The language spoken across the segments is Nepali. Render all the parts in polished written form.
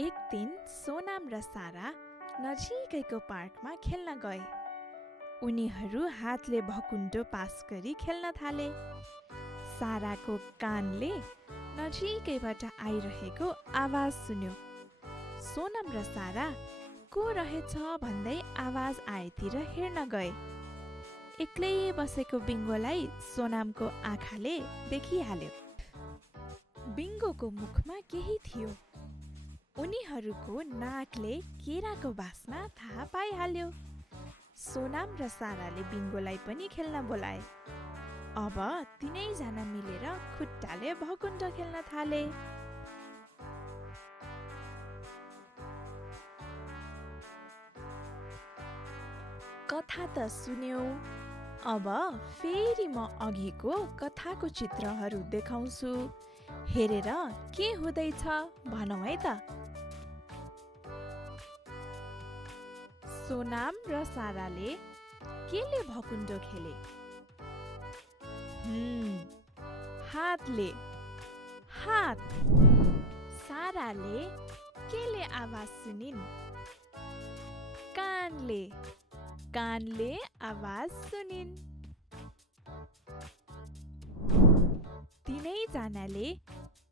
एक दिन सोनाम र सारा नजिकैको पार्कमा खेल्न गए। उनीहरू हातले भकुन्डो पास गरी खेल्न थाले। साराको कानले नजिकैबाट आइरहेको आवाज सुन्यो। सोनाम र सारा को रहेछ भन्दै आवाज आएतिर हेर्न गए। एक्लै बसेको बिङ्गोलाई सोनामको आँखाले देखिहाल्यो। बिङ्गोको मुखमा केही थियो। उनीहरूको नाकले केराको बास्ना थाहा पाइहाल्यो। सोनाम र साराले बिङ्गोलाई पनि खेल्न बोलाए। अब तिनैजना मिलेर खुट्टाले भकुन्डो खेल्न थाले। कथा त सुन्यौ, अब फेरि म अघिको कथाको चित्रहरू देखाउँछु। हेरेर के हुँदैछ भनौँ है त। सोनाम र साराले केले भकुन्डो खेले? हातले। हात। साराले केले आवाज सुनिन्? कानले। कानले आवाज सुनिन्। तिनैजनाले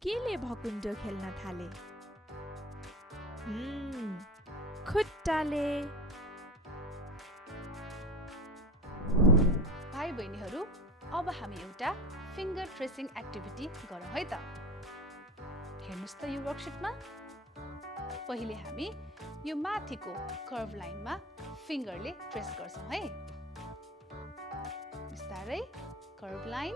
केले भकुन्डो खेल्न थाले? खुट्टाले। भाइ बहिनीहरू, अब हामी एउटा फिङ्गर ट्रेसिङ एक्टिभिटी गरौँ है त। हेर्नुस् त यो वर्कसिटमा। पहिले हामी यो माथिको कर्भ लाइनमा फिङ्गरले ट्रेस गर्छौँ है। बिस्तारै कर्भ लाइन।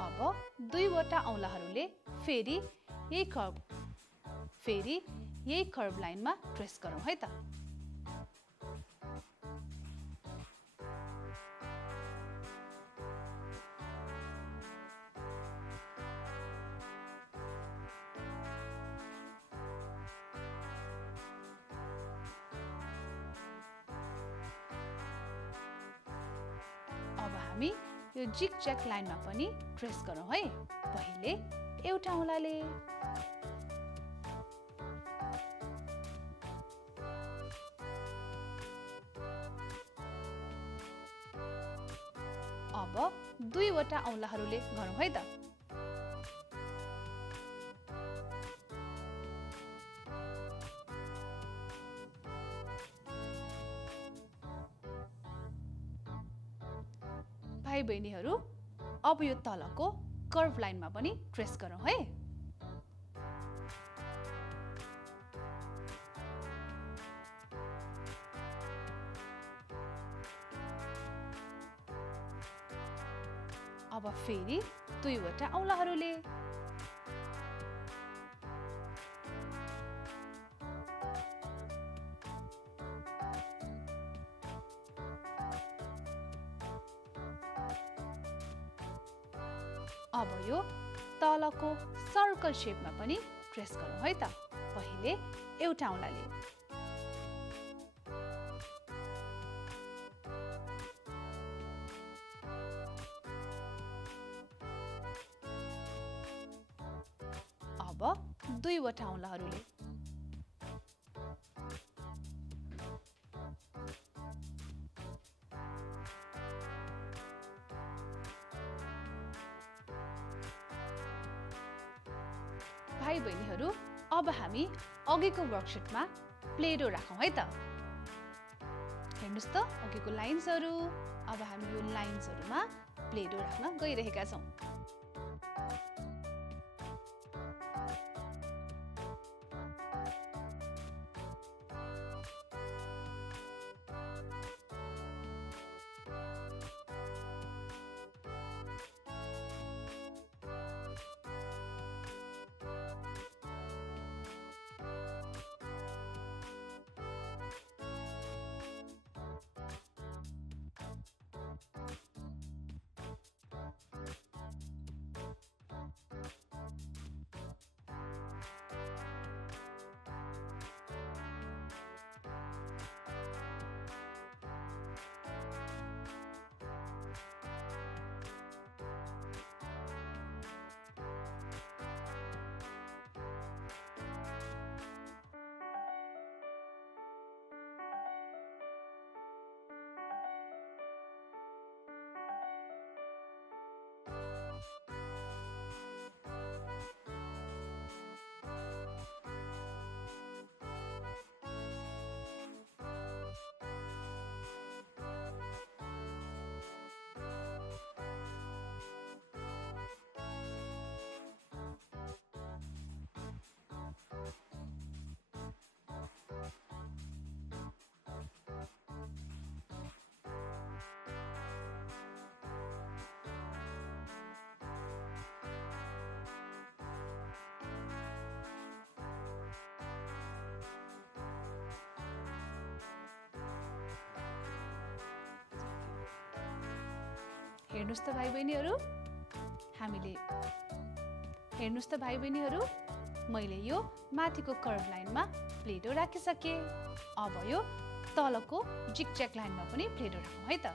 अब दुईवटा औँलाहरूले फेरि यही कर्भ लाइनमा ट्रेस गरौँ है त। अब हामी यो जिग ज्याग लाइनमा पनि ट्रेस गरौँ है। पहिले एउटा औँलाले, अब दुईवटा औँलाहरूले गरौँ है त। भाइ बहिनीहरू, अब यो तलको कर्भ लाइनमा पनि ट्रेस गरौँ है। अब फेरि दुईवटा औँलाहरूले, अब यो तलको सर्कल शेपमा पनि ट्रेस गरौँ है त। पहिले एउटा औँलाले, अब दुईवटा औँलाहरूले, भाइ बहिनीहरू, अब हामी अघिको वर्कसिटमा प्लेडो राखौँ है त। हेर्नुस् त अघिको लाइन्सहरू। अब हामी यो लाइन्सहरूमा प्लेडो राख्न गइरहेका छौँ। हेर्नुस् त भाइ बहिनीहरू मैले यो माथिको कर्भ लाइनमा प्लेडो राखिसके। अब यो तलको जिगज्याग लाइनमा पनि प्लेडो राखौँ है त।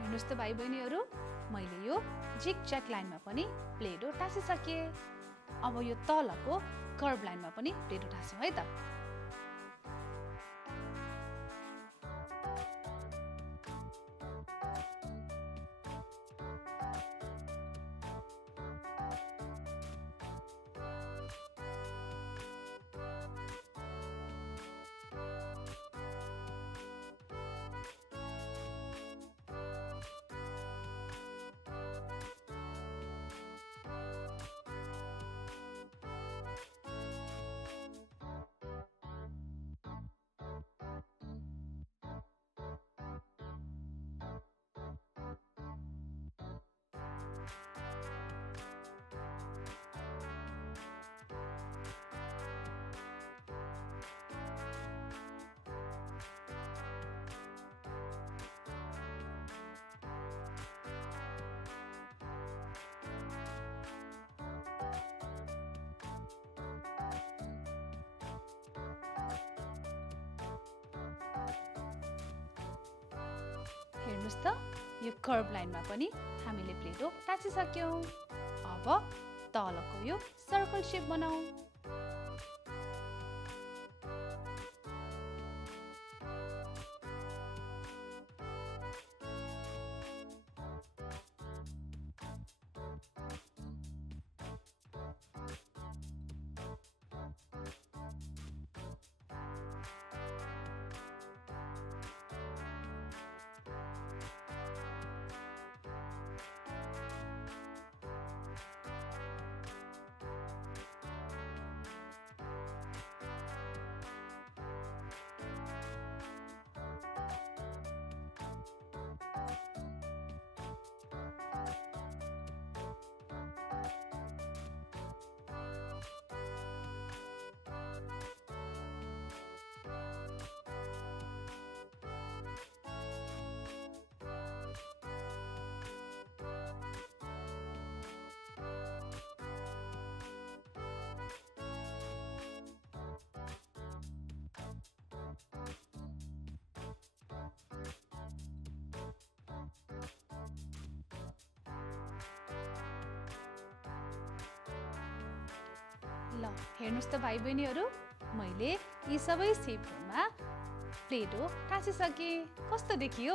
हेर्नुस् त भाइ बहिनीहरू मैले यो जिगज्याग लाइनमा पनि प्लेडो टाँसिसके। अब यो तलको कर्भ लाइनमा पनि प्लेडो टाँसौँ है त। हेर्नुस् त यो कर्भ लाइनमा पनि हामीले प्लेडो टाँसिसक्यौं। अब तलको यो सर्कल शेप बनाऊ। ल हेर्नुस् त भाइ बहिनीहरू मैले यी सबै शेपहरुमा प्लेडो टाँसिसके। कस्तो देखियो?